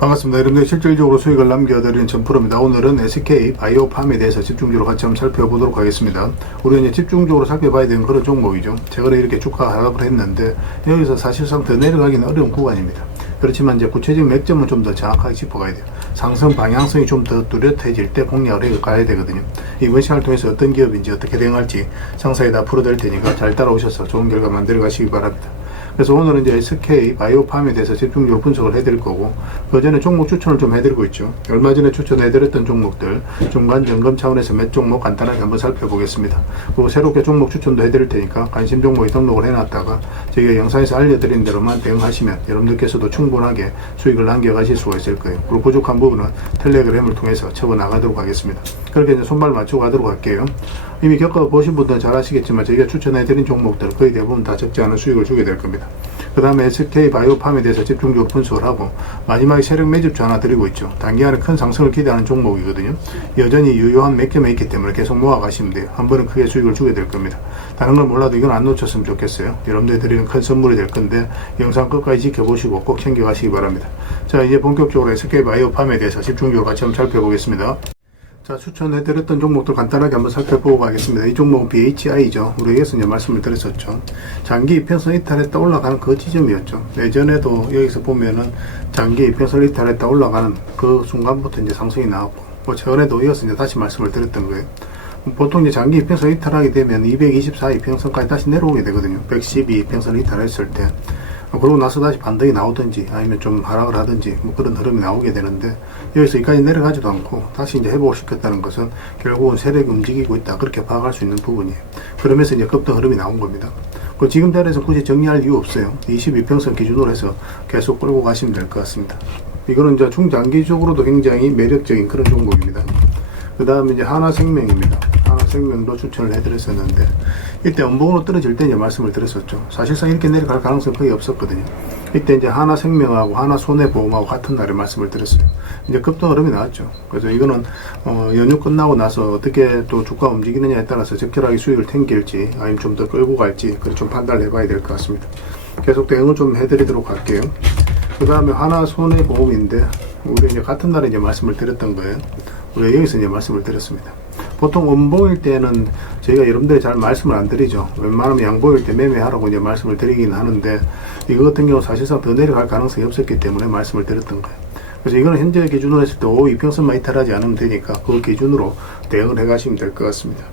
반갑습니다. 여러분들 실질적으로 수익을 남겨드리는 전프로입니다. 오늘은 SK 바이오팜에 대해서 집중적으로 같이 한번 살펴보도록 하겠습니다. 우리가 이제 집중적으로 살펴봐야 되는 그런 종목이죠. 최근에 이렇게 주가 하락을 했는데 여기서 사실상 더 내려가기는 어려운 구간입니다. 그렇지만 이제 구체적인 맥점은 좀 더 정확하게 짚어가야 돼요. 상승 방향성이 좀 더 뚜렷해질 때 공략을 해 가야 되거든요. 이번 시간을 통해서 어떤 기업인지 어떻게 대응할지 상세히 다 풀어드릴 테니까 잘 따라오셔서 좋은 결과 만들어 가시기 바랍니다. 그래서 오늘은 이제 SK 바이오팜에 대해서 집중적으로 분석을 해드릴 거고, 그 전에 종목 추천을 좀 해드리고 있죠. 얼마 전에 추천해드렸던 종목들 중간 점검 차원에서 몇 종목 간단하게 한번 살펴보겠습니다. 그리고 새롭게 종목 추천도 해드릴 테니까 관심 종목에 등록을 해놨다가 저희가 영상에서 알려드린 대로만 대응하시면 여러분들께서도 충분하게 수익을 남겨가실 수가 있을 거예요. 그리고 부족한 부분은 텔레그램을 통해서 쳐나가도록 하겠습니다. 그렇게 이제 손발 맞추고 가도록 할게요. 이미 겪어보신 분들은 잘 아시겠지만 저희가 추천해드린 종목들 거의 대부분 다 적지 않은 수익을 주게 될 겁니다. 그 다음에 SK 바이오팜에 대해서 집중적으로 분석을 하고 마지막에 세력 매집주 하나 드리고 있죠. 단기간에 큰 상승을 기대하는 종목이거든요. 여전히 유효한 맥점에 있기 때문에 계속 모아가시면 돼요. 한 번은 크게 수익을 주게 될 겁니다. 다른 걸 몰라도 이건 안 놓쳤으면 좋겠어요. 여러분들 드리는 큰 선물이 될 건데 영상 끝까지 지켜보시고 꼭 챙겨가시기 바랍니다. 자, 이제 본격적으로 SK 바이오팜에 대해서 집중적으로 같이 한번 살펴보겠습니다. 자, 추천해드렸던 종목들 간단하게 한번 살펴보고 가겠습니다. 이 종목은 BHI죠. 우리 여기서 이제 말씀을 드렸었죠. 장기 이평선 이탈했다 올라가는 그 지점이었죠. 예전에도 여기서 보면은 장기 이평선 이탈했다 올라가는 그 순간부터 이제 상승이 나왔고, 뭐 최근에도 이어서 이제 다시 말씀을 드렸던 거예요. 보통 이제 장기 이평선 이탈하게 되면 224 이평선까지 다시 내려오게 되거든요. 112 이평선 이탈했을 때. 그러고 나서 다시 반등이 나오든지 아니면 좀 하락을 하든지 뭐 그런 흐름이 나오게 되는데, 여기서 여기까지 내려가지도 않고 다시 이제 회복을 시켰다는 것은 결국은 세력이 움직이고 있다, 그렇게 파악할 수 있는 부분이에요. 그러면서 이제 급등 흐름이 나온 겁니다. 그 지금 자리에서 굳이 정리할 이유 없어요. 22평선 기준으로 해서 계속 끌고 가시면 될 것 같습니다. 이거는 이제 중장기적으로도 굉장히 매력적인 그런 종목입니다. 그 다음에 이제 하나생명입니다. 하나생명도 추천을 해드렸었는데, 이때 음봉으로 떨어질 때 이제 말씀을 드렸었죠. 사실상 이렇게 내려갈 가능성이 거의 없었거든요. 이때 이제 하나생명하고 하나손해보험하고 같은 날에 말씀을 드렸어요. 이제 급등 흐름이 나왔죠. 그래서 이거는 연휴 끝나고 나서 어떻게 또 주가 움직이느냐에 따라서 적절하게 수익을 챙길지 아니면 좀 더 끌고 갈지, 그걸 좀 판단을 해봐야 될 것 같습니다. 계속 대응을 좀 해드리도록 할게요. 그 다음에 하나손해보험인데, 우리 이제 같은 날에 이제 말씀을 드렸던 거예요. 우리 여기서 이제 말씀을 드렸습니다. 보통 음봉일 때는 저희가 여러분들이 잘 말씀을 안 드리죠. 웬만하면 양봉일 때 매매하라고 이제 말씀을 드리긴 하는데, 이거 같은 경우 사실상 더 내려갈 가능성이 없었기 때문에 말씀을 드렸던 거예요. 그래서 이거는 현재 기준으로 했을 때 이평선만 이탈하지 않으면 되니까 그 기준으로 대응을 해 가시면 될 것 같습니다.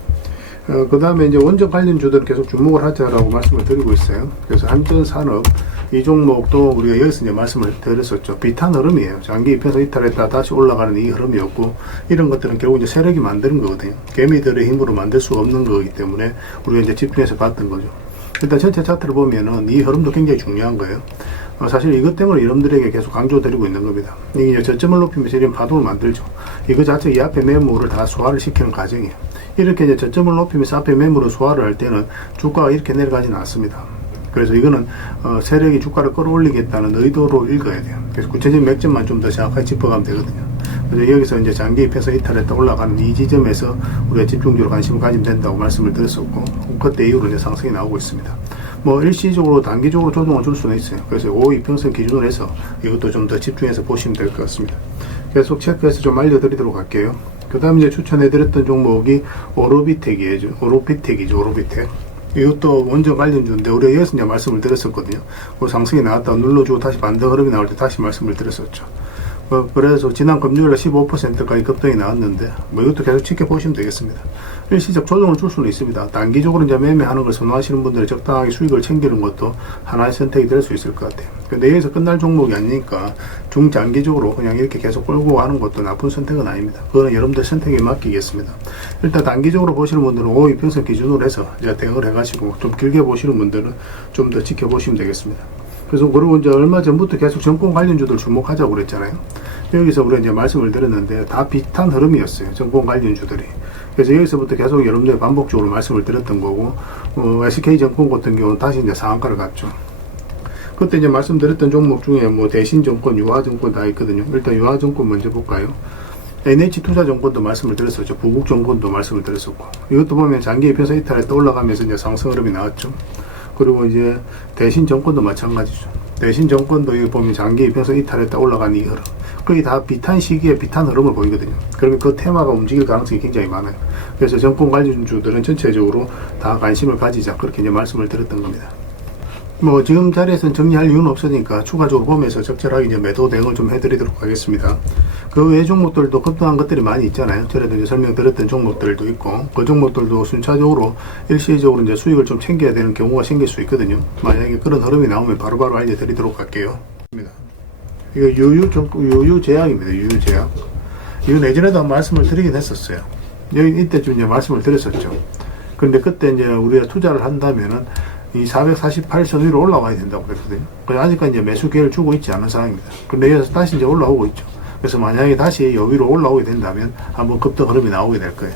그 다음에 이제 원전 관련주들은 계속 주목을 하자라고 말씀을 드리고 있어요. 그래서 한전산업, 이 종목도 우리가 여기서 이제 말씀을 드렸었죠. 비탄 흐름이에요. 장기 이평선 이탈했다 다시 올라가는 이 흐름이었고, 이런 것들은 결국 이제 세력이 만드는 거거든요. 개미들의 힘으로 만들 수 없는 거기 때문에 우리가 이제 집중해서 봤던 거죠. 일단 전체 차트를 보면은 이 흐름도 굉장히 중요한 거예요. 사실 이것 때문에 여러분들에게 계속 강조드리고 있는 겁니다. 이게 저점을 높이면서 이런 파동을 만들죠. 이거 자체 이 앞에 매물을 다 소화를 시키는 과정이에요. 이렇게 이제 저점을 높이면서 앞에 매물을 소화를 할 때는 주가가 이렇게 내려가지는 않습니다. 그래서 이거는 세력이 주가를 끌어올리겠다는 의도로 읽어야 돼요. 그래서 구체적인 맥점만 좀 더 정확하게 짚어가면 되거든요. 그래서 여기서 이제 장기 입해서 이탈했다 올라가는 이 지점에서 우리가 집중적으로 관심을 가지면 된다고 말씀을 드렸었고, 그때 이후로 이제 상승이 나오고 있습니다. 뭐 일시적으로 단기적으로 조정을 줄 수는 있어요. 그래서 5이평선 기준으로 해서 이것도 좀 더 집중해서 보시면 될 것 같습니다. 계속 체크해서 좀 알려드리도록 할게요. 그 다음 이제 추천해드렸던 종목이 오로비텍이죠. 오로비텍. 이것도 원전 관련주인데 우리가 여기서 이제 말씀을 드렸었거든요. 그 상승이 나왔다가 눌러주고 다시 반등 흐름이 나올 때 다시 말씀을 드렸었죠. 그래서 지난 금요일에 15%까지 급등이 나왔는데, 뭐 이것도 계속 지켜보시면 되겠습니다. 일시적 조정을 줄 수는 있습니다. 단기적으로 이제 매매하는 걸 선호하시는 분들이 적당하게 수익을 챙기는 것도 하나의 선택이 될 수 있을 것 같아요. 근데 여기서 끝날 종목이 아니니까 중장기적으로 그냥 이렇게 계속 끌고 가는 것도 나쁜 선택은 아닙니다. 그거는 여러분들 선택에 맡기겠습니다. 일단 단기적으로 보시는 분들은 5이평선 기준으로 해서 이제 대응을 해가시고, 좀 길게 보시는 분들은 좀 더 지켜보시면 되겠습니다. 그래서 그리고 이제 얼마 전부터 계속 정권 관련주들 주목하자고 그랬잖아요. 여기서 우리가 이제 말씀을 드렸는데 다 비슷한 흐름이었어요. 정권 관련주들이. 그래서 여기서부터 계속 여러분들 반복적으로 말씀을 드렸던 거고, SK정권 같은 경우는 다시 이제 상한가를 갔죠. 그때 이제 말씀드렸던 종목 중에 뭐 대신정권, 유화정권 다 있거든요. 일단 유화정권 먼저 볼까요? NH투자정권도 말씀을 드렸었죠. 부국정권도 말씀을 드렸었고, 이것도 보면 장기 이평선 이탈했다 올라가면서 이제 상승 흐름이 나왔죠. 그리고 이제 대신정권도 마찬가지죠. 대신정권도 여기 보면 장기 이평선 이탈했다 올라간 이 흐름. 거의 다 비탄 시기에 비탄 흐름을 보이거든요. 그러면 그 테마가 움직일 가능성이 굉장히 많아요. 그래서 정권 관련주들은 전체적으로 다 관심을 가지자, 그렇게 이제 말씀을 드렸던 겁니다. 뭐 지금 자리에서는 정리할 이유는 없으니까 추가적으로 보면서 적절하게 이제 매도 대응을 좀 해드리도록 하겠습니다. 그 외 종목들도 급등한 것들이 많이 있잖아요. 전에도 이제 설명드렸던 종목들도 있고, 그 종목들도 순차적으로 일시적으로 이제 수익을 좀 챙겨야 되는 경우가 생길 수 있거든요. 만약에 그런 흐름이 나오면 바로바로 알려드리도록 할게요. 이거 유유제약입니다. 유유제약. 이건 예전에도 한 말씀을 드리긴 했었어요. 여기 이때쯤 이제 말씀을 드렸었죠. 그런데 그때 이제 우리가 투자를 한다면은 이 448선 위로 올라와야 된다고 그랬거든요. 그래서 아직까지 이제 매수 기회를 주고 있지 않은 상황입니다. 근데 여기서 다시 이제 올라오고 있죠. 그래서 만약에 다시 여기로 올라오게 된다면 한번 급등 흐름이 나오게 될 거예요.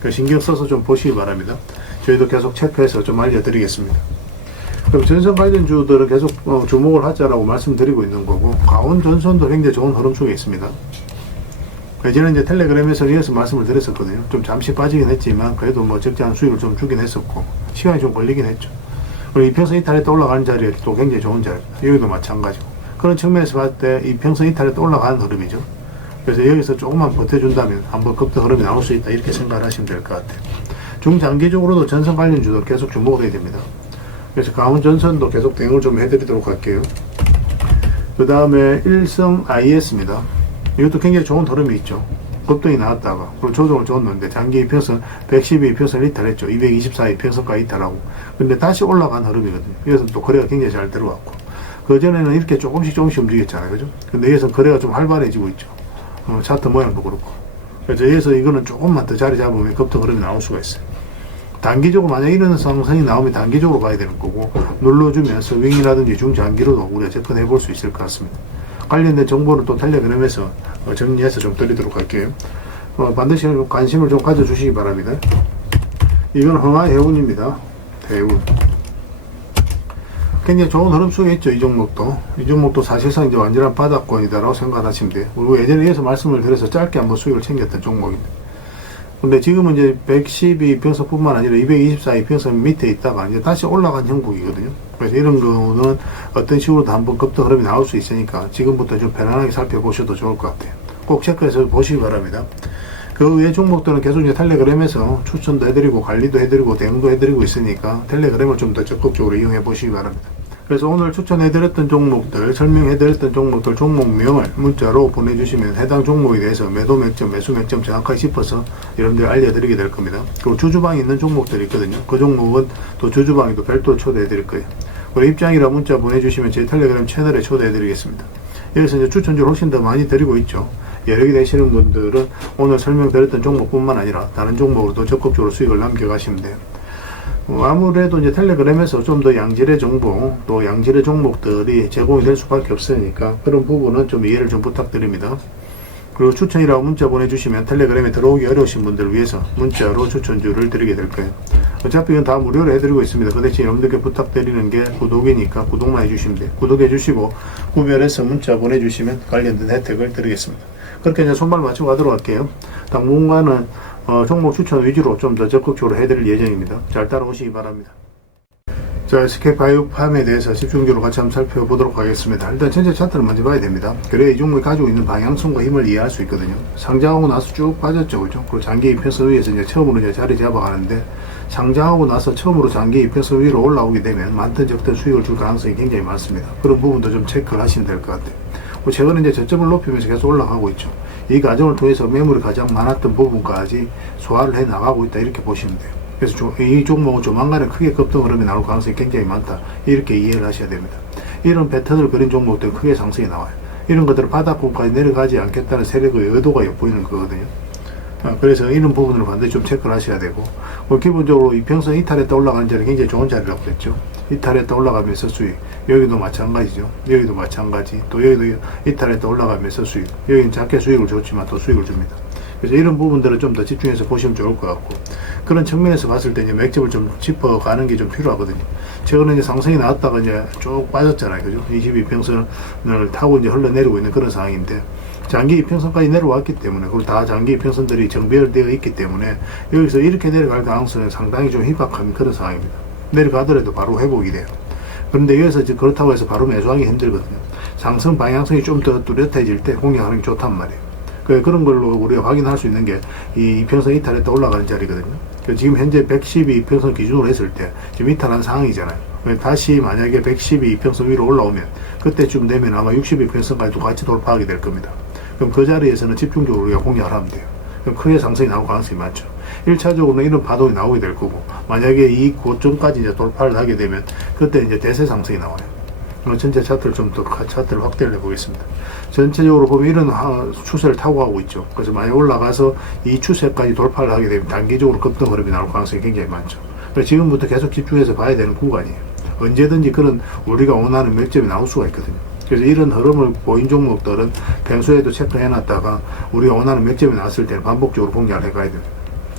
그래서 신경 써서 좀 보시기 바랍니다. 저희도 계속 체크해서 좀 알려드리겠습니다. 그럼 전선 관련주들은 계속 주목을 하자라고 말씀드리고 있는 거고, 강원전선도 굉장히 좋은 흐름 속에 있습니다. 예전에 이제 텔레그램에서 이어서 말씀을 드렸었거든요. 좀 잠시 빠지긴 했지만 그래도 뭐 적지 않은 수익을 좀 주긴 했었고, 시간이 좀 걸리긴 했죠. 그리고 이평선 이탈에 또 올라가는 자리에 또 굉장히 좋은 자리입니다. 여기도 마찬가지고. 그런 측면에서 봤을 때 이평선 이탈에 또 올라가는 흐름이죠. 그래서 여기서 조금만 버텨준다면 한번 급등 흐름이 나올 수 있다, 이렇게 생각을 하시면 될 것 같아요. 중장기적으로도 전선 관련주도 계속 주목을 해야 됩니다. 그래서 강원전선도 계속 대응을 좀 해드리도록 할게요. 그 다음에 일성 IS입니다. 이것도 굉장히 좋은 흐름이 있죠. 급등이 나왔다가 그리고 조정을 줬는데 장기 이평선 112 이평선을 이탈했죠. 224 이평선까지 이탈하고, 근데 다시 올라간 흐름이거든요. 여기서 또 거래가 굉장히 잘 들어왔고, 그 전에는 이렇게 조금씩 움직였잖아요, 그죠? 근데 여기서 거래가 좀 활발해지고 있죠. 차트 모양도 그렇고. 그래서 여기서 이거는 조금만 더 자리 잡으면 급등 흐름이 나올 수가 있어요. 단기적으로 만약 이런 상승이 나오면 단기적으로 가야 되는 거고, 눌러주면서 윙이라든지 중장기로도 우리가 접근해 볼 수 있을 것 같습니다. 관련된 정보는 또 텔레그램에서 정리해서 좀 드리도록 할게요. 반드시 관심을 좀 가져주시기 바랍니다. 이건 흥하해운입니다. 해운. 굉장히 좋은 흐름 속에 있죠. 이 종목도 사실상 이제 완전한 바닥권이다라고 생각하시면 돼요. 그리고 예전에 이어서 말씀을 드려서 짧게 한번 수익을 챙겼던 종목입니다. 근데 지금은 이제 112 이평선뿐만 아니라 224 이평선 밑에 있다가 이제 다시 올라간 형국이거든요. 그래서 이런 거는 어떤 식으로도 한번 급등 흐름이 나올 수 있으니까 지금부터 좀 편안하게 살펴보셔도 좋을 것 같아요. 꼭 체크해서 보시기 바랍니다. 그 외 종목들은 계속 이제 텔레그램에서 추천도 해드리고 관리도 해드리고 대응도 해드리고 있으니까 텔레그램을 좀 더 적극적으로 이용해 보시기 바랍니다. 그래서 오늘 추천해드렸던 종목들, 설명해드렸던 종목들 종목명을 문자로 보내주시면 해당 종목에 대해서 매도 맥점, 매수 맥점 정확하게 짚어서 여러분들 알려드리게 될 겁니다. 그리고 주주방에 있는 종목들이 있거든요. 그 종목은 또 주주방에도 별도로 초대해드릴 거예요. 그리고 입장이라 문자 보내주시면 제 텔레그램 채널에 초대해드리겠습니다. 여기서 이제 추천주를 훨씬 더 많이 드리고 있죠. 여력이 되시는 분들은 오늘 설명드렸던 종목뿐만 아니라 다른 종목으로도 적극적으로 수익을 남겨가시면 돼요. 아무래도 이제 텔레그램에서 좀 더 양질의 정보, 또 양질의 종목들이 제공이 될 수밖에 없으니까 그런 부분은 좀 이해를 좀 부탁드립니다. 그리고 추천이라고 문자 보내주시면 텔레그램에 들어오기 어려우신 분들을 위해서 문자로 추천주를 드리게 될 거예요. 어차피 이건 다 무료로 해드리고 있습니다. 그 대신 여러분들께 부탁드리는 게 구독이니까 구독만 해주시면 돼요. 구독해주시고 구별해서 문자 보내주시면 관련된 혜택을 드리겠습니다. 그렇게 이제 손발 맞추고 가도록 할게요. 당분간은 종목 추천 위주로 좀 더 적극적으로 해드릴 예정입니다. 잘 따라오시기 바랍니다. 자, SK바이오팜에 대해서 집중적으로 같이 한번 살펴보도록 하겠습니다. 일단 전체 차트를 먼저 봐야 됩니다. 그래야 이 종목이 가지고 있는 방향성과 힘을 이해할 수 있거든요. 상장하고 나서 쭉 빠졌죠, 그죠? 그리고 장기 이평선 위에서 이제 처음으로 이제 자리 잡아가는데, 상장하고 나서 처음으로 장기 이평선 위로 올라오게 되면 많든 적든 수익을 줄 가능성이 굉장히 많습니다. 그런 부분도 좀 체크를 하시면 될 것 같아요. 최근에 이제 저점을 높이면서 계속 올라가고 있죠. 이 과정을 통해서 매물이 가장 많았던 부분까지 소화를 해 나가고 있다, 이렇게 보시면 돼요. 그래서 이 종목은 조만간에 크게 급등 흐름이 나올 가능성이 굉장히 많다, 이렇게 이해를 하셔야 됩니다. 이런 패턴을 그린 종목들은 크게 상승이 나와요. 이런 것들을 바닥권까지 내려가지 않겠다는 세력의 의도가 엿보이는 거거든요. 그래서 이런 부분을 반드시 좀 체크를 하셔야 되고, 기본적으로 이평선 이탈했다 올라가는 자리 굉장히 좋은 자리라고 그랬죠. 이탈했다 올라가면서 수익, 여기도 마찬가지죠. 여기도 마찬가지, 또 여기도 이탈했다 올라가면서 수익, 여기는 작게 수익을 줬지만 또 수익을 줍니다. 그래서 이런 부분들을 좀 더 집중해서 보시면 좋을 것 같고, 그런 측면에서 봤을 때 이제 맥점을 좀 짚어가는 게 좀 필요하거든요. 최근에 이제 상승이 나왔다가 이제 쭉 빠졌잖아요, 그죠? 22평선을 타고 이제 흘러내리고 있는 그런 상황인데, 장기 이평선까지 내려왔기 때문에, 그리고 다 장기 이평선들이 정비되어 있기 때문에 여기서 이렇게 내려갈 가능성은 상당히 좀 희박한 그런 상황입니다. 내려가더라도 바로 회복이 돼요. 그런데 여기서 그렇다고 해서 바로 매수하기 힘들거든요. 상승 방향성이 좀 더 뚜렷해질 때 공략하는 게 좋단 말이에요. 그런 걸로 우리가 확인할 수 있는 게 이 이평선 이탈했다 올라가는 자리거든요. 지금 현재 112 이평선 기준으로 했을 때 지금 이탈한 상황이잖아요. 다시 만약에 112 이평선 위로 올라오면 그때쯤 되면 아마 60 이평선까지도 같이 돌파하게 될 겁니다. 그럼 그 자리에서는 집중적으로 우리가 공략을 하면 돼요. 그럼 크게 상승이 나올 가능성이 많죠. 1차적으로는 이런 파동이 나오게 될 거고, 만약에 이 고점까지 이제 돌파를 하게 되면 그때 이제 대세 상승이 나와요. 전체 차트를 좀 더 차트를 확대를 해보겠습니다. 전체적으로 보면 이런 추세를 타고 가고 있죠. 그래서 많이 올라가서 이 추세까지 돌파를 하게 되면 단기적으로 급등 흐름이 나올 가능성이 굉장히 많죠. 그래서 지금부터 계속 집중해서 봐야 되는 구간이에요. 언제든지 그런 우리가 원하는 맥점이 나올 수가 있거든요. 그래서 이런 흐름을 보인 종목들은 평소에도 체크해놨다가 우리가 원하는 맥점이 나왔을 때는 반복적으로 공략을 해가야 됩니다.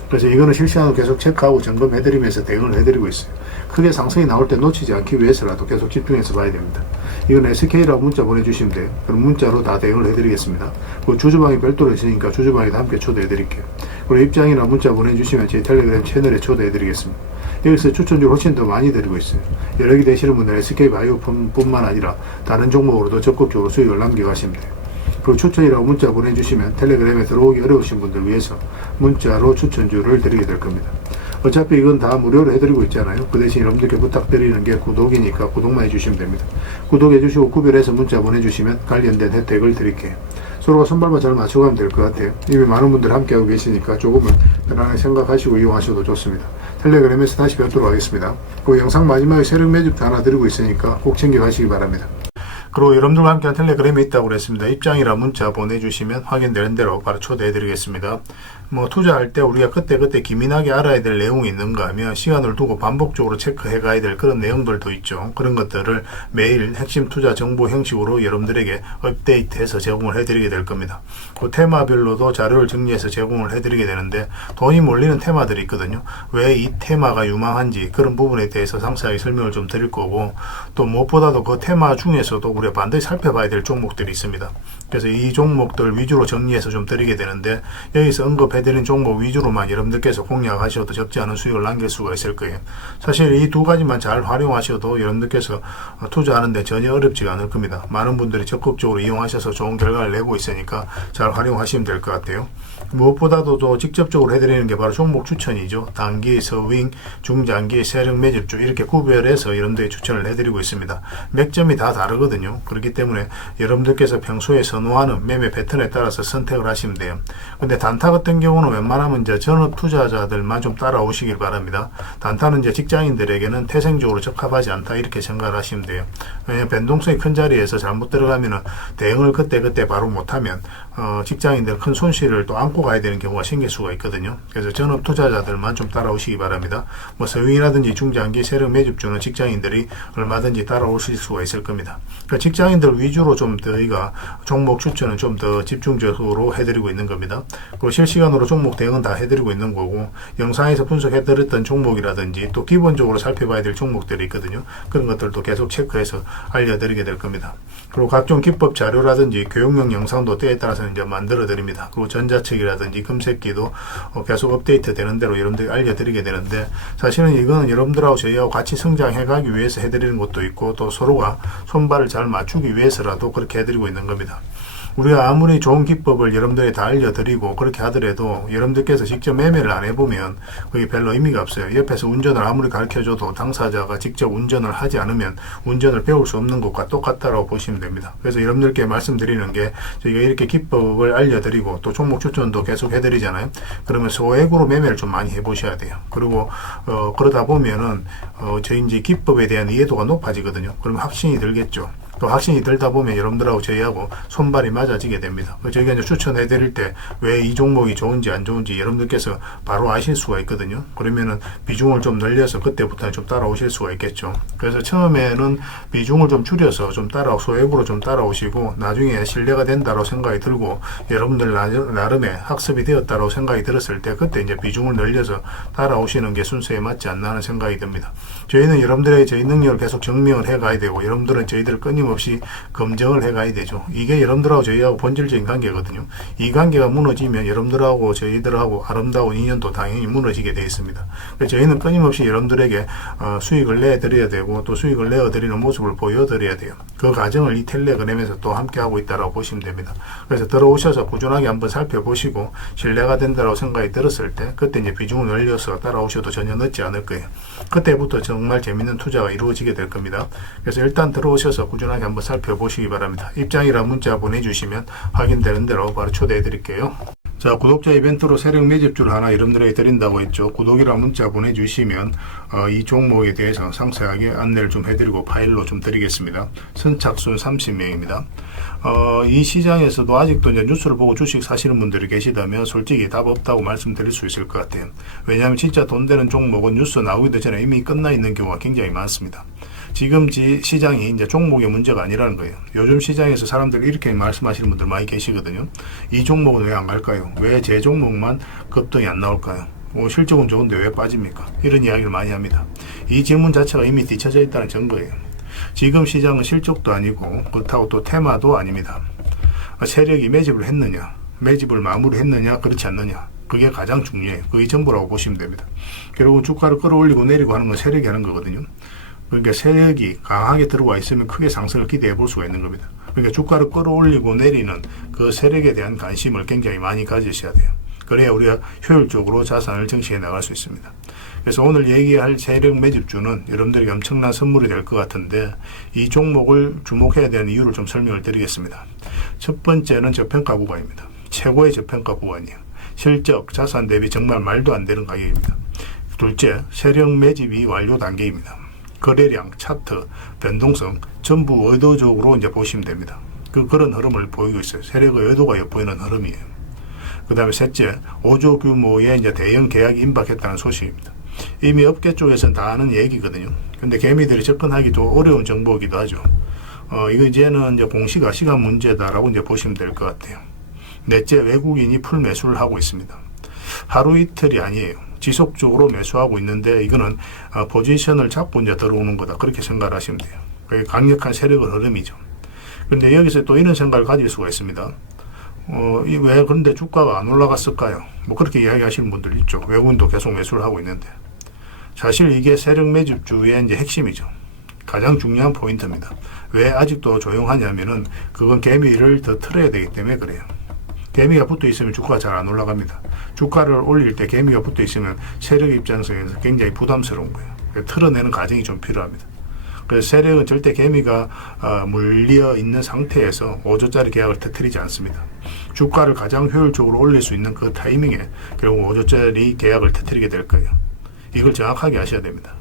그래서 이거는 실시간으로 계속 체크하고 점검해드리면서 대응을 해드리고 있어요. 크게 상승이 나올 때 놓치지 않기 위해서라도 계속 집중해서 봐야 됩니다. 이건 SK라고 문자 보내주시면 돼요. 그럼 문자로 다 대응을 해드리겠습니다. 그 주주방이 별도로 있으니까 주주방에도 함께 초대해드릴게요. 그리고 입장이나 문자 보내주시면 제 텔레그램 채널에 초대해드리겠습니다. 여기서 추천주를 훨씬 더 많이 드리고 있어요. 여러 개 되시는 분들은 SK바이오뿐만 아니라 다른 종목으로도 적극적으로 수익을 남겨가시면 돼요. 그리고 추천이라고 문자 보내주시면 텔레그램에 들어오기 어려우신 분들 위해서 문자로 추천주를 드리게 될 겁니다. 어차피 이건 다 무료로 해드리고 있잖아요. 그 대신 여러분들께 부탁드리는 게 구독이니까 구독만 해주시면 됩니다. 구독해주시고 구별해서 문자 보내주시면 관련된 혜택을 드릴게요. 서로가 손발만 잘 맞춰가면 될 것 같아요. 이미 많은 분들 함께하고 계시니까 조금은 편안하게 생각하시고 이용하셔도 좋습니다. 텔레그램에서 다시 뵙도록 하겠습니다. 그 영상 마지막에 세력 매집도 하나 드리고 있으니까 꼭 챙겨가시기 바랍니다. 그리고 여러분들과 함께한 텔레그램이 있다고 그랬습니다. 입장이라 문자 보내주시면 확인되는 대로 바로 초대해드리겠습니다. 투자할 때 우리가 그때그때 기민하게 알아야 될 내용이 있는가 하면 시간을 두고 반복적으로 체크해 가야 될 그런 내용들도 있죠. 그런 것들을 매일 핵심 투자 정보 형식으로 여러분들에게 업데이트해서 제공을 해드리게 될 겁니다. 그 테마별로도 자료를 정리해서 제공을 해드리게 되는데 돈이 몰리는 테마들이 있거든요. 왜 이 테마가 유망한지 그런 부분에 대해서 상세하게 설명을 좀 드릴 거고, 또 무엇보다도 그 테마 중에서도 우리가 반드시 살펴봐야 될 종목들이 있습니다. 그래서 이 종목들 위주로 정리해서 좀 드리게 되는데, 여기서 언급해드린 종목 위주로만 여러분들께서 공략하셔도 적지 않은 수익을 남길 수가 있을 거예요. 사실 이 두 가지만 잘 활용하셔도 여러분들께서 투자하는데 전혀 어렵지가 않을 겁니다. 많은 분들이 적극적으로 이용하셔서 좋은 결과를 내고 있으니까 잘 활용하시면 될 것 같아요. 무엇보다도 또 직접적으로 해드리는 게 바로 종목 추천이죠. 단기, 서윙, 중장기, 세력 매집주 이렇게 구별해서 여러분들이 추천을 해드리고 있습니다. 맥점이 다 다르거든요. 그렇기 때문에 여러분들께서 평소에 선호하는 매매 패턴에 따라서 선택을 하시면 돼요. 근데 단타 같은 경우는 웬만하면 이제 전업 투자자들만 좀 따라오시길 바랍니다. 단타는 이제 직장인들에게는 태생적으로 적합하지 않다 이렇게 생각을 하시면 돼요. 왜냐하면 변동성이 큰 자리에서 잘못 들어가면은 대응을 그때 바로 못하면 직장인들 큰 손실을 또 안고 가야 되는 경우가 생길 수가 있거든요. 그래서 전업 투자자들만 좀 따라오시기 바랍니다. 서윙이라든지 중장기 세력 매집주는 직장인들이 얼마든지 따라오실 수가 있을 겁니다. 그러니까 직장인들 위주로 좀 저희가 종목 추천은 좀 더 집중적으로 해드리고 있는 겁니다. 그리고 실시간으로 종목 대응은 다 해드리고 있는 거고, 영상에서 분석해드렸던 종목이라든지 또 기본적으로 살펴봐야 될 종목들이 있거든요. 그런 것들도 계속 체크해서 알려드리게 될 겁니다. 그리고 각종 기법 자료라든지 교육용 영상도 때에 따라서 이제 만들어 드립니다. 그리고 전자책이라든지 금색기도 계속 업데이트 되는 대로 여러분들이 알려드리게 되는데, 사실은 이거는 여러분들하고 저희하고 같이 성장해 가기 위해서 해드리는 것도 있고, 또 서로가 손발을 잘 맞추기 위해서라도 그렇게 해드리고 있는 겁니다. 우리가 아무리 좋은 기법을 여러분들이 다 알려드리고 그렇게 하더라도 여러분들께서 직접 매매를 안 해보면 그게 별로 의미가 없어요. 옆에서 운전을 아무리 가르쳐줘도 당사자가 직접 운전을 하지 않으면 운전을 배울 수 없는 것과 똑같다고 보시면 됩니다. 그래서 여러분들께 말씀드리는 게, 저희가 이렇게 기법을 알려드리고 또 종목 추천도 계속 해드리잖아요. 그러면 소액으로 매매를 좀 많이 해보셔야 돼요. 그리고 그러다 보면은 저희 이제 기법에 대한 이해도가 높아지거든요. 그러면 확신이 들겠죠. 또 확신이 들다 보면 여러분들하고 저희하고 손발이 맞아지게 됩니다. 저희가 이제 추천해 드릴 때 왜 이 종목이 좋은지 안 좋은지 여러분들께서 바로 아실 수가 있거든요. 그러면은 비중을 좀 늘려서 그때부터 좀 따라오실 수가 있겠죠. 그래서 처음에는 비중을 좀 줄여서 좀 소액으로 좀 따라오시고, 나중에 신뢰가 된다고 생각이 들고 여러분들 나름의 학습이 되었다고 생각이 들었을 때 그때 이제 비중을 늘려서 따라오시는 게 순서에 맞지 않나 하는 생각이 듭니다. 저희는 여러분들의 저희 능력을 계속 증명을 해 가야 되고, 여러분들은 저희들을 끊임없이 끊임없이 검증을 해가야 되죠. 이게 여러분들하고 저희하고 본질적인 관계거든요. 이 관계가 무너지면 여러분들하고 저희들하고 아름다운 인연도 당연히 무너지게 되어 있습니다. 그래서 저희는 끊임없이 여러분들에게 수익을 내드려야 되고 또 수익을 내어드리는 모습을 보여드려야 돼요. 그 과정을 이 텔레그램에서 또 함께하고 있다고 보시면 됩니다. 그래서 들어오셔서 꾸준하게 한번 살펴보시고 신뢰가 된다고 생각이 들었을 때 그때 이제 비중을 늘려서 따라오셔도 전혀 늦지 않을 거예요. 그때부터 정말 재밌는 투자가 이루어지게 될 겁니다. 그래서 일단 들어오셔서 꾸준하게 한번 살펴보시기 바랍니다. 입장이라 문자 보내주시면 확인되는 대로 바로 초대해 드릴게요. 자, 구독자 이벤트로 세력 매집주를 하나 여러분들에게 드린다고 했죠. 구독이라 문자 보내주시면 이 종목에 대해서 상세하게 안내를 좀 해드리고 파일로 좀 드리겠습니다. 선착순 30명입니다. 이 시장에서도 아직도 이제 뉴스를 보고 주식 사시는 분들이 계시다면 솔직히 답 없다고 말씀드릴 수 있을 것 같아요. 왜냐하면 진짜 돈 되는 종목은 뉴스 나오기도 전에 이미 끝나 있는 경우가 굉장히 많습니다. 지금 시장이 이제 종목의 문제가 아니라는 거예요. 요즘 시장에서 사람들이 이렇게 말씀하시는 분들 많이 계시거든요. 이 종목은 왜 안 갈까요? 왜 제 종목만 급등이 안 나올까요? 실적은 좋은데 왜 빠집니까? 이런 이야기를 많이 합니다. 이 질문 자체가 이미 뒤쳐져 있다는 증거예요. 지금 시장은 실적도 아니고 그렇다고 또 테마도 아닙니다. 세력이 매집을 했느냐, 매집을 마무리했느냐, 그렇지 않느냐. 그게 가장 중요해요. 그게 전부라고 보시면 됩니다. 결국은 주가를 끌어올리고 내리고 하는 건 세력이 하는 거거든요. 그러니까 세력이 강하게 들어와 있으면 크게 상승을 기대해 볼 수가 있는 겁니다. 그러니까 주가를 끌어올리고 내리는 그 세력에 대한 관심을 굉장히 많이 가지셔야 돼요. 그래야 우리가 효율적으로 자산을 정치해 나갈 수 있습니다. 그래서 오늘 얘기할 세력 매집주는 여러분들에게 엄청난 선물이 될 것 같은데 이 종목을 주목해야 되는 이유를 좀 설명을 드리겠습니다. 첫 번째는 저평가 구간입니다. 최고의 저평가 구간이에요. 실적, 자산 대비 정말 말도 안 되는 가격입니다. 둘째, 세력 매집이 완료 단계입니다. 거래량, 차트, 변동성 전부 의도적으로 이제 보시면 됩니다. 그런 흐름을 보이고 있어요. 세력의 의도가 엿보이는 흐름이에요. 그 다음에 셋째, 5조 규모의 이제 대형 계약이 임박했다는 소식입니다. 이미 업계 쪽에서는 다 아는 얘기거든요. 근데 개미들이 접근하기도 어려운 정보이기도 하죠. 이거 이제는 이제 공시가 시간 문제다라고 이제 보시면 될 것 같아요. 넷째, 외국인이 풀 매수를 하고 있습니다. 하루 이틀이 아니에요. 지속적으로 매수하고 있는데 이거는 포지션을 잡고 이제 들어오는 거다. 그렇게 생각을 하시면 돼요. 그게 강력한 세력의 흐름이죠. 그런데 여기서 또 이런 생각을 가질 수가 있습니다. 왜 그런데 주가가 안 올라갔을까요? 뭐 그렇게 이야기하시는 분들 있죠. 외국인도 계속 매수를 하고 있는데. 사실 이게 세력 매집주의 이제 핵심이죠. 가장 중요한 포인트입니다. 왜 아직도 조용하냐면은 그건 개미를 더 틀어야 되기 때문에 그래요. 개미가 붙어 있으면 주가가 잘 안 올라갑니다. 주가를 올릴 때 개미가 붙어 있으면 세력 입장에서 굉장히 부담스러운 거예요. 틀어내는 과정이 좀 필요합니다. 그래서 세력은 절대 개미가 물려 있는 상태에서 5조짜리 계약을 터뜨리지 않습니다. 주가를 가장 효율적으로 올릴 수 있는 그 타이밍에 결국 5조짜리 계약을 터뜨리게 될 거예요. 이걸 정확하게 아셔야 됩니다.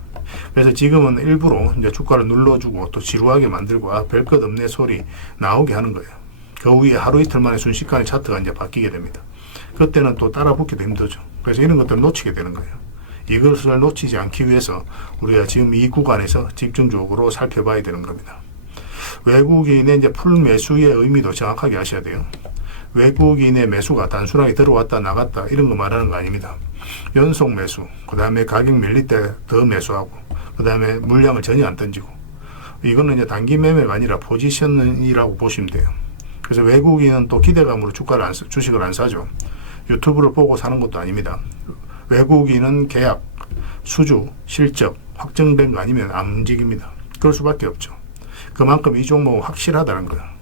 그래서 지금은 일부러 이제 주가를 눌러주고 또 지루하게 만들고 별 것 없네 소리 나오게 하는 거예요. 그 후에 하루 이틀 만에 순식간에 차트가 이제 바뀌게 됩니다. 그때는 또 따라 붙기도 힘들죠. 그래서 이런 것들을 놓치게 되는 거예요. 이것을 놓치지 않기 위해서 우리가 지금 이 구간에서 집중적으로 살펴봐야 되는 겁니다. 외국인의 이제 풀 매수의 의미도 정확하게 아셔야 돼요. 외국인의 매수가 단순하게 들어왔다 나갔다 이런 거 말하는 거 아닙니다. 연속 매수, 그 다음에 가격 밀릴 때 더 매수하고, 그 다음에 물량을 전혀 안 던지고, 이거는 이제 단기 매매가 아니라 포지션이라고 보시면 돼요. 그래서 외국인은 또 기대감으로 주식을 안 사죠. 유튜브를 보고 사는 것도 아닙니다. 외국인은 계약, 수주, 실적 확정된 거 아니면 안 움직입니다. 그럴 수밖에 없죠. 그만큼 이 종목은 확실하다는 거예요.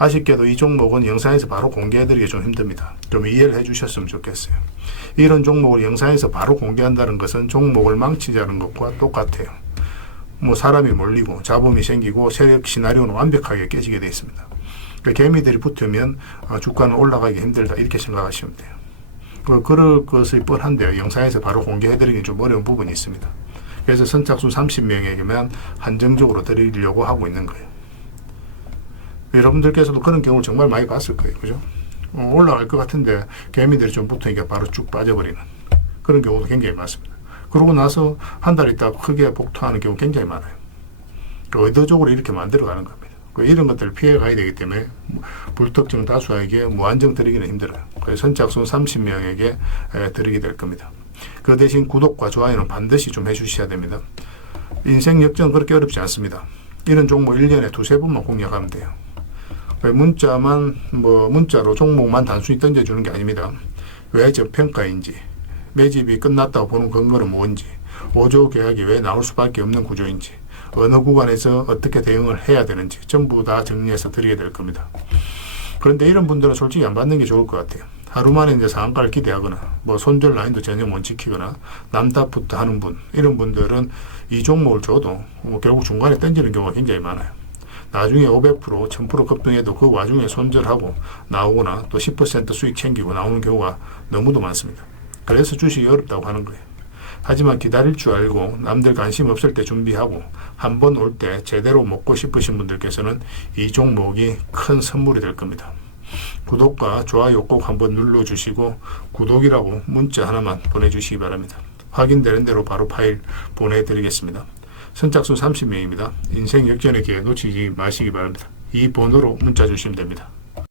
아쉽게도 이 종목은 영상에서 바로 공개해드리기 좀 힘듭니다. 좀 이해를 해주셨으면 좋겠어요. 이런 종목을 영상에서 바로 공개한다는 것은 종목을 망치자는 것과 똑같아요. 뭐 사람이 몰리고 잡음이 생기고 세력 시나리오는 완벽하게 깨지게 되어 있습니다. 그러니까 개미들이 붙으면 주가는 올라가기 힘들다 이렇게 생각하시면 돼요. 그럴 것이 뻔한데요. 영상에서 바로 공개해드리기 좀 어려운 부분이 있습니다. 그래서 선착순 30명에게만 한정적으로 드리려고 하고 있는 거예요. 여러분들께서도 그런 경우를 정말 많이 봤을 거예요. 그죠? 올라갈 것 같은데 개미들이 좀 붙으니까 바로 쭉 빠져버리는 그런 경우도 굉장히 많습니다. 그러고 나서 한 달 있다가 크게 복토하는 경우 굉장히 많아요. 의도적으로 이렇게 만들어가는 겁니다. 이런 것들을 피해 가야 되기 때문에 불특정 다수에게 무한정 드리기는 힘들어요. 그래서 선착순 30명에게 드리게 될 겁니다. 그 대신 구독과 좋아요는 반드시 좀 해주셔야 됩니다. 인생 역전 그렇게 어렵지 않습니다. 이런 종목 1년에 두세 번만 공략하면 돼요. 문자로 종목만 단순히 던져주는 게 아닙니다. 왜 저평가인지, 매집이 끝났다고 보는 근거는 뭔지, 5조 계약이 왜 나올 수밖에 없는 구조인지, 어느 구간에서 어떻게 대응을 해야 되는지 전부 다 정리해서 드리게 될 겁니다. 그런데 이런 분들은 솔직히 안 받는 게 좋을 것 같아요. 하루 만에 이제 상한가를 기대하거나 손절 라인도 전혀 못 지키거나 남답부터 하는 분, 이런 분들은 이 종목을 줘도 결국 중간에 던지는 경우가 굉장히 많아요. 나중에 500%, 1000% 급등해도 그 와중에 손절하고 나오거나 또 10% 수익 챙기고 나오는 경우가 너무도 많습니다. 그래서 주식이 어렵다고 하는 거예요. 하지만 기다릴 줄 알고 남들 관심 없을 때 준비하고 한 번 올 때 제대로 먹고 싶으신 분들께서는 이 종목이 큰 선물이 될 겁니다. 구독과 좋아요 꼭 한번 눌러주시고 구독이라고 문자 하나만 보내주시기 바랍니다. 확인되는 대로 바로 파일 보내드리겠습니다. 선착순 30명입니다. 인생 역전의 기회 놓치지 마시기 바랍니다. 이 번호로 문자 주시면 됩니다.